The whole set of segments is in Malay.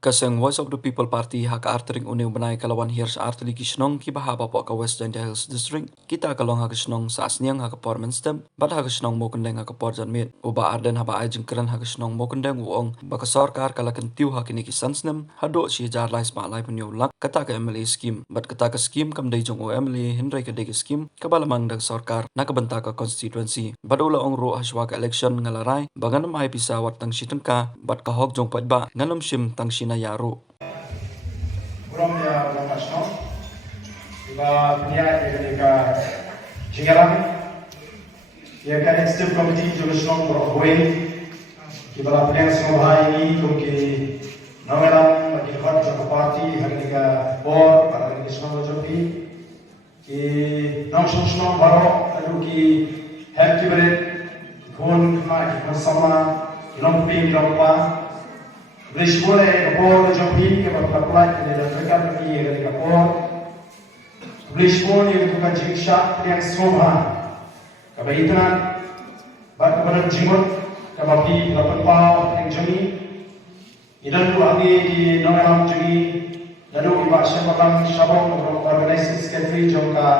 Kaseng Voice of the People Party hak artering uniu benai kalawan hirs arteli kisnong ki bahaba pok ka West Janda Hills District kita kalong hak kisnong sa asniang hak por menstem bad hak kisnong mo kendeng hak por janmit uba arden haba ajeng keren hak kisnong mo kendeng uong baka sarkar kalakan tiu hak ini kisansnem hado si jar lais ma lai punyo lak kata ka MLA scheme bad kata ka scheme kam dei jong o MLA hindrai ka dei scheme kabalamang dag sarkar nakabenta ka constituency badula ong ro haswa ka election ngalarai banganam ai pisawat tang sitengka bad ka hok jong patba nganom sim tang na yaro. From the national, the Jingaram, the executive committee to the strong way, the plans of high need to the Nagaram, the heart of the party, having a board, and the strong majority, the national baro, the help to it, Kun, Sama, long being Rampa. Bersekolah kapor jampi ke berpelak ke dalam mereka pergi ke kapor. Bersekolah yang bukan jiksa yang semua. Kebaikan, berkebenaran jimat, kebapi lapan pau yang jami. Idan tu lagi di Nagaram jami. Lalu iba siapa sabong organisasi sekretari jangka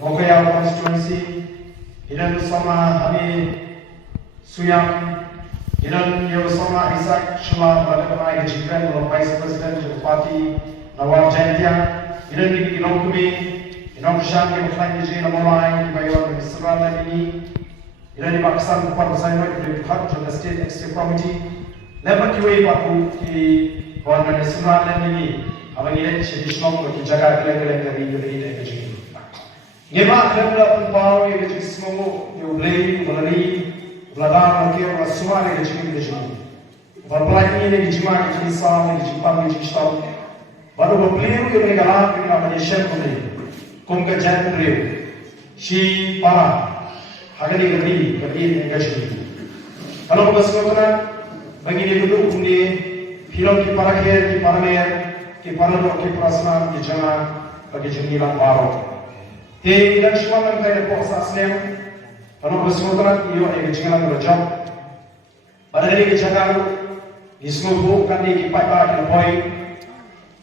Bokaya constituency. Idan sama kami suyang. Idan yang sama Isaac Shema bagaimana kejikan oleh Vice President of Parti Nawab Jantia. Idan di Inong Kumi, Inong Shan yang berflank di Namolai di Bayon di Serana ini. Idan di Pakistan Kupar Bersama di Dekat the State Executive Committee. Lepas itu aku di Bayon di Serana ini. Abang ini jadi semua untuk jaga kelengkeleng dari dari kejikan. Ngemak kelengkeleng pun yang jadi semua yang beli melalui Vladar Mokir was Sumari the Jimmy the Jimmy. Valplani the Jima, the Jimmy, the Jimpan, the Jimstam. But over Play, you make a lot of the Shepherd, Kunga Jan Drill, She Para, Hagani Gadi, Gadi, and Gashi. Hello, Basotana, Bagini Kundi, Pilon ki Parakir, ki Paramer, ki Parano, ki Prasna, ki Jana, Bagijini Paro. They Lakshman and the Posasnem. Kalau bersuara iyo ay jangan berjam. Pada hari kejagaan, ismu kan di kipai pak di boy.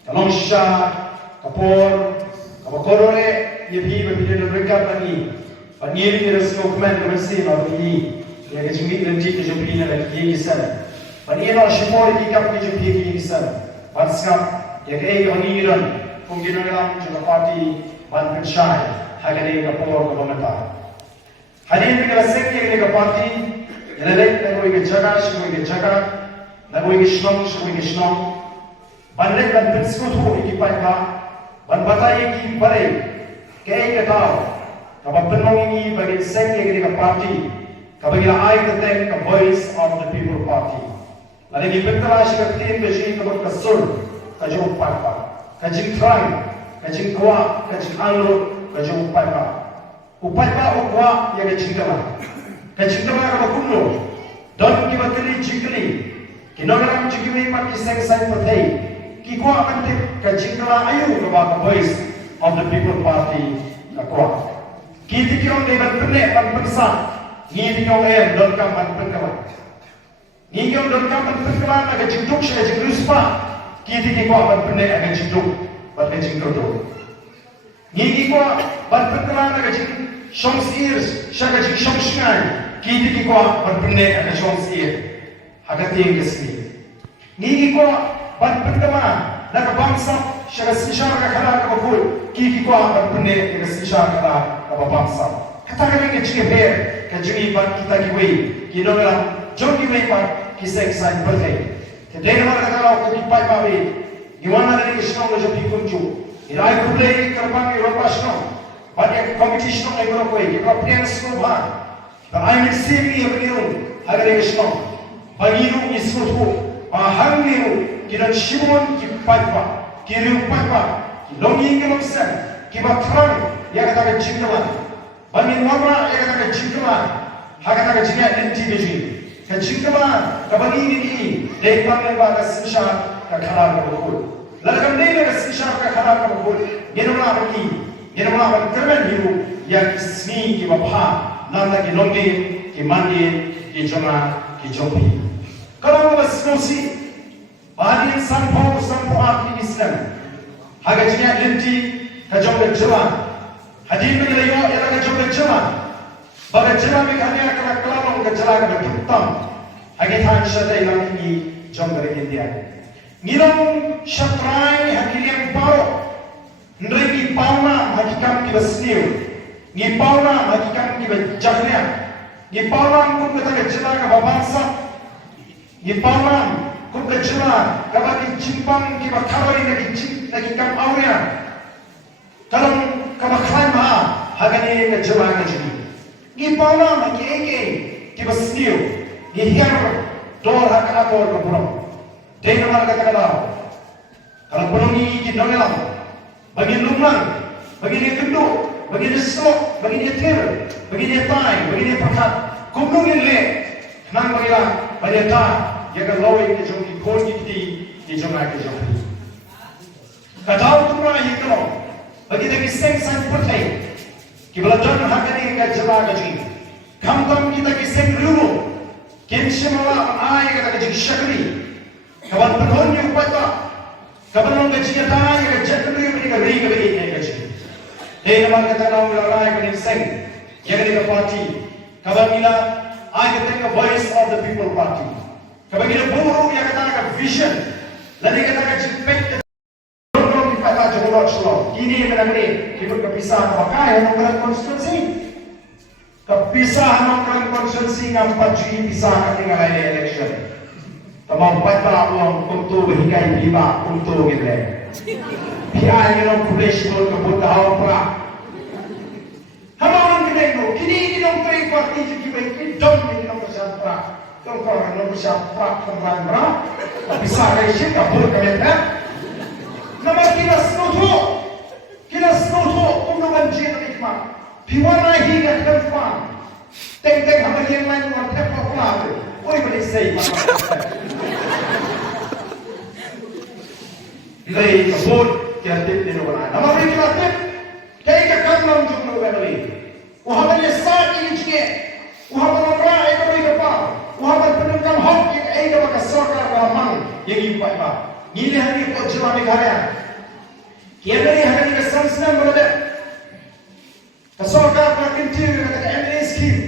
Kalau syah, kapor, kapakorore, ia bi berbeda mereka lagi. Panggil dia resmi komen bersih lalu ini. Ia kejungi lenji kejumpi lagi kisah. Panggil orang semua di kap kejumpi kisah. Panskap ia kaya pangiran, kumpulan dalam juga parti ban pensyai. Hagai kapor kapametar. Hari ini kita sekali kita parti, jadi nak ke jaga, nak ke senang, banding dan prinsip tu iki pakai, band batai iki pare, kaya kita tahu, kalau penong ini bagi sekali kita parti, kalau kita air kita ke voice of the people party, lalu kita pentas kita tim besi kita kesul, kajau pakai, kajing try, kajing kuat, kajing alur, kajau pakai. Upai pa ukwa yang kecingkala ka bakuno don ki batili jingli kinogram jingli pa ki sai pathai ki kwa ante kecingkala ayu ka voice of the people party ka kwa ki tikyong de batne pan pansa ni tikyong don ka pan pankala ni kyong don ka pan pankala na ka jingtuk sha jingruspa ki tikwa pan pne ka jingtuk pat ka jingtok ni kwa pan pankala na ka jing Shomsir, Shagajik Shomshnai, Kidikwa, but Pune and Shomsir, Hagati Gessi. Nigikwa, but Pundama, Nakabamsa, Shagasishaka Kalakabul, Kikikwa, but Pune and Sishaka Kabamsa. Kataka Chicaper, Kajumi, but Kitaki, Kinola, Jogi Waypa, Kisek Side birthday. Today, Makaka, Kipai, you want to make a strong as a people too. In I could play Karpaki Rapashno. Banyak competition yang berlaku, kita plan semua. Dan I will see me every hari esok. Bagi lu ismutu, mahal lu kita shimon kipatwa, kiri patwa, longi kelomsen, kita terang yang kata cintawan. Bagi mama yang kata cintawan, hak kata cinta NTBG. Kecintawan, kebagi ini, depan lebar kesisah kekalan kabul. Lalu kemudian kesisah kekalan kabul, genomlah lagi. Ini mahu termen hidup yang seni kita bah, nanda kita longi, kita mandi, kita joma, kita jopi. Kalau kita senosi, Hadin sampo akli Islam. Haga jinya linti kajong berjalan. Hadin menelayo ialah kajong berjalan. Baga jalan mekanya kena kelalong kejalan berkitam. Haga than syadai lagi jong berkindia. Ngilong syatrai hakiliang paro. Nregi pauna hakikam ki basniu. Ngi pauna hakikam ki bajahnya. Ngi pauna pun kata kejalan ke babangsa. Ngi pauna pun kejalan kabaki cimpang ki bakaroi lagi kam aunya. Dalam kabakhan ma hagani kejalan ke jini. Ngi pauna haki eke ki basniu. Ngi hiar dor hak ator ke burung. Dena mar kata-kata. Kalau burung ni ki dongelam. Bagi lumang, bagi dia genduk, bagi dia selok, bagi dia ter, bagi dia tai, bagi dia perkat. Kumung yang lek, nang bagilah, bagi dia tak, dia akan lawai ke jom ikon di jom lagi jom. Kadau tu mana itu, bagi dia kiseng sang pertai, kibelajan hak ini ke jela gaji. Kampung kita kiseng dulu, kensih malah ay kata gaji syakri, kawan penonnya upata. Kapan gaji kita tanya kerja dulu yang beri ini gaji. Nama kata nama orang yang seng, yang kita parti. Kapan kita, kita voice of the people party. Kapan kita buruh yang kata vision, lalu kita jimpet. Orang kita kata jodoh slow. Ini yang kita kita kepisah pakai orang konstitusi. Kepisah orang konstitusi ngapa cuci pisah ketika ada election. Tamam patla uang untuk berhikai lima untuk gitu. Pihak yang kulish itu kebutuhan awak pula. Hama orang kita itu, kini orang kiri parti jadi baik, dom ini orang bersama. Orang orang bersama kembali berah, tapi saya sih kabur kereta. Nama kita snoto, untuk menjadi nikmat. Piwana hingga depan. Teng hama yang lain orang tepat pula. Oi boleh say. Lei kabut kertip di luar. Nama mereka kertip, kayak kamlam jumlah beli. Uhaman lesat ini cie, uhaman orang itu beri apa? Uhaman penunggang hak yang ada pada sorga ramang yang ibuat apa? Ini hari kau jual negara. Kian dari hari kesamsnan berada. Kesorga berkentir kata MLA scheme.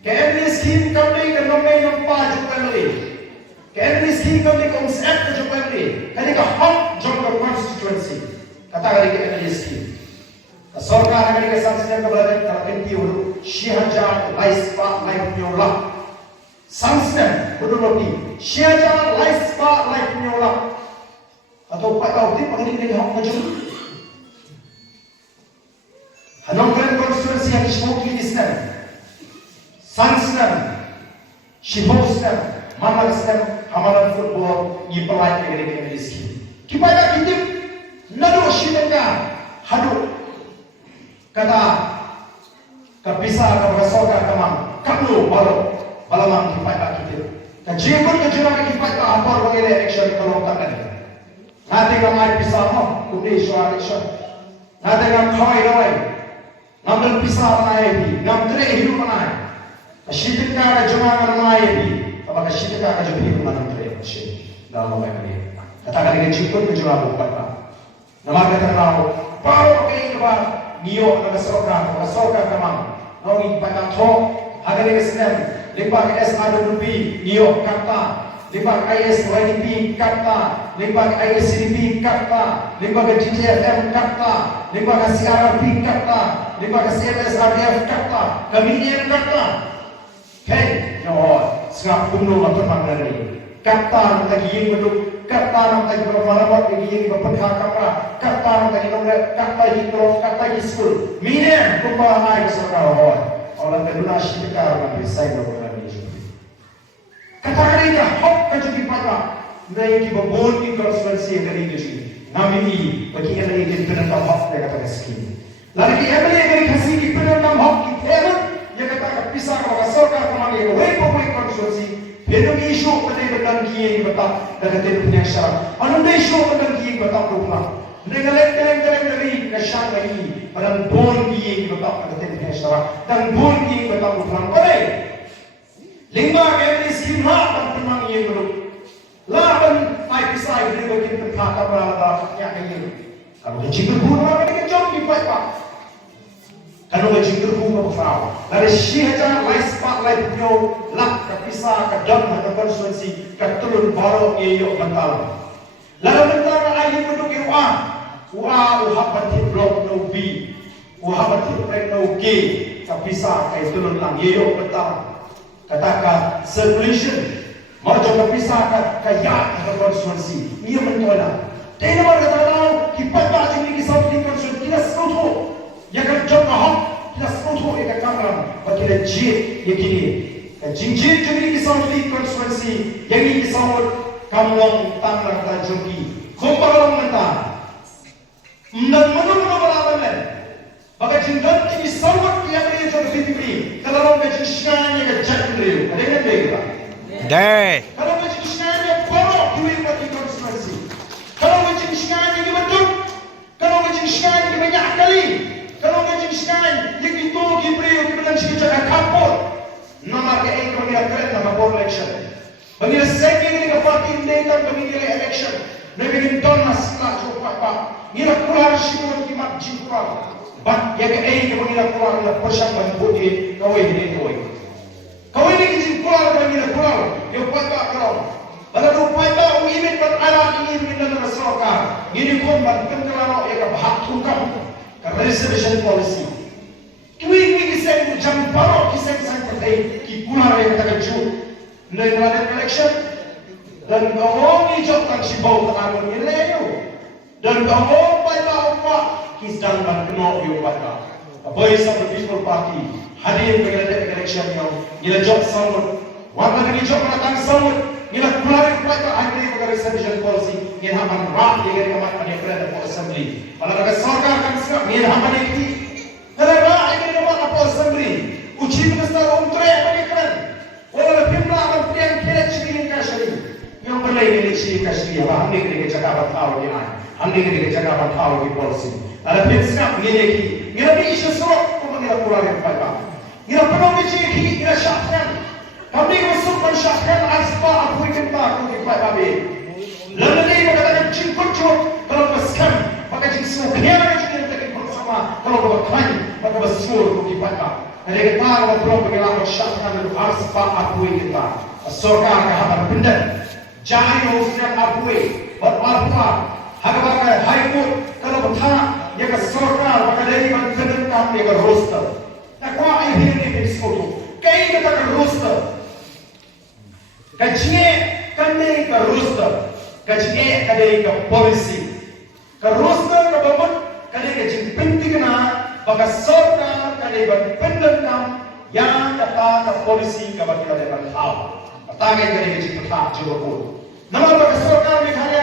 MLA scheme kami kenomai nampak jumlah beli. MLA scheme kami konsep jumlah beli. Kali ke hak jumlah constituency. Kata kali ke MLA scheme. Sorga kali ke samsnan berada terkentir ulu. Syihajar laispa laipnyola. Samsnan ulu lagi. Syihajar laispa laipnyola. Atau pak kau ti panggil dia hak macam. Hanong kalian konstituensi yang dismoki di sana. Samsnan, Shibosnan, Mamakasnan, Hamalan football, Yipalai kegeri miski. Kipada kita nado shidanga hadu kata kabisa kabasoka kamang kamlo balamang kipada kita. Kajibun kajurang kipada apar wangile election kalau takkan. Nanti kamai pisah mo kundi suara election. Nanti kam khoi roi. Ngambil pisah naik, ngambil hidup naik. Asyik ka jemaah naik, apa asyik ka jemaah mana naik asyik dalam mereka ni. Katakan dengan cikun kejualan bukan. Nama kata tahu, baru ke ini niyo naga sorga kamang. Nongi pada thok, harga dengan senang. Lipat SRWP niyo kata. Lipat ISYDP kata, lipat ISCDP kata, lipat GTFM kata, lipat CRRP kata, lipat CMSRDF kata, kami ini kata. Hey, jawab, sekarang kumno macam mana ni? Kata nak lagi yang betul, kata nak lagi bermalam, lagi yang berpekak kamera, kata nak lagi nombor, kata hidro, kata school. Minen, kumpa naik sekarang awal. Orang kedua syirikah orang bersai berbulan ini. Kata mereka, hok kecuali pada mereka berbun di konstituensi yang dari itu. Namun ini bagi yang mereka penentang hok mereka kata skin. Lalu yang mereka kasih di penentang hok kita yang kata pisah kalau sorga kemana itu, republik konstituensi. Hendak isu pada tentang kiai betul dan tentang punya syarat. Anu isu tentang kiai betul pulang. Dengan leleng dari kesan lagi pada bon kiai betul dan tentang punya syarat dan bon kiai betul pulang. Boleh. Lima kali skin hak dan tenang yang dulu. Lawan 5 pha kamera da ya kai kalau jingir bu nama ni jom di pai pak kalau jingir bu ko fa la shi haja lai spotlight yo lak ka pisa ka dam ka konstituensi ka turun baro e yo mentala la mentala ai mu du wa uhabat blok no b uhabat prek no g ka pisa ka turun lang e yo mentala katakan circulation mau coba pisah kaya ke konstituensi ia menolak dia nak kata kita tak jadi kisah di konstituensi kita seluruh yang kan coba hak kita seluruh yang kamera bagi kita jid yang kini jinjit jadi kisah di konstituensi yang ini kisah kamuang tangan dan jogi kumpalang mentah dan menunggu berabalan bagi jinjit ini sawat yang dia coba diberi kalau orang berjiskan yang jatuh beliau ada yang berbeza Day. Kalau macam sekarang baru duit bagi konstituensi. Kalau macam sekarang ini betul. Kalau macam sekarang ini banyak kali. Kalau macam sekarang yang itu Gibril bilang sikit kapur. Nama ke engkau ni akan nama kapur election. Bagi second ini parti data pemilih election. Nabi Donas nak cuba apa? Ina keluar simul kimat jingkral. But yang ke engkau ni keluar na persiapan putih kau ini kau. Kau ini kisah keluar bagi dia keluar, dia patah kau. Kalau patah uimin berada ini dengan masyarakat, ini pun berkenaan yang bahak tukam, reservation policy. Kau ini kisah jam baru kisah sampai ki keluar yang tak kecil, dengan election dan kau ini job tak sibau tangan ini leo, dan kau patah apa kisah berkenaan yang patah. Apa yang the People Party hadir mengenai election yang nila job samut, warna ini job datang samut, nila keluar mereka hadir mengenai reservation policy, nila hampan rak dengan kamat pada kerana assembly. Kalau ada sarkar kan sekarang nila hampan ini, nila rak dengan kamat apa assembly, uji minister umtre pada kerana, walau pimla akan priang kira ciri kasih, yang berlai ini ciri kasih, apa hamil dengan cakap tahu dia, hamil dengan cakap tahu di policy. Ada prinsip ini, nila ni isu serok, nila keluar mereka. Ila penuh kecil, ila syahkan. Kami masuk mensyahkan aspa aku ingin aku dibuat babi. Lalu ni berkata jingkut cukup kalau berskam, maka jingkut kira jingkut tak ikut sama. Kalau berklaim, maka bersur aku dibuat babi. Jadi kita kalau perlu mengelam mensyahkan itu aspa aku ingin tak. Sorga kehabar benda. Jari usia aku berapa? Hagabar High Court kalau bertanya, ia ke sorga maka dari benda kami ke roster. Tak kuat ini ni foto. Kau kata roster. Kajian kandai ke roster. Kajian kandai ke polisi. Ke roster ke bawah kandai ke jempinti kena. Bagi sorga kandai berpendam yang kata ke polisi ke bagi kandai bertahu. Kata kandai ke jempinti tak cukup. Nama bagi sorga ni kaya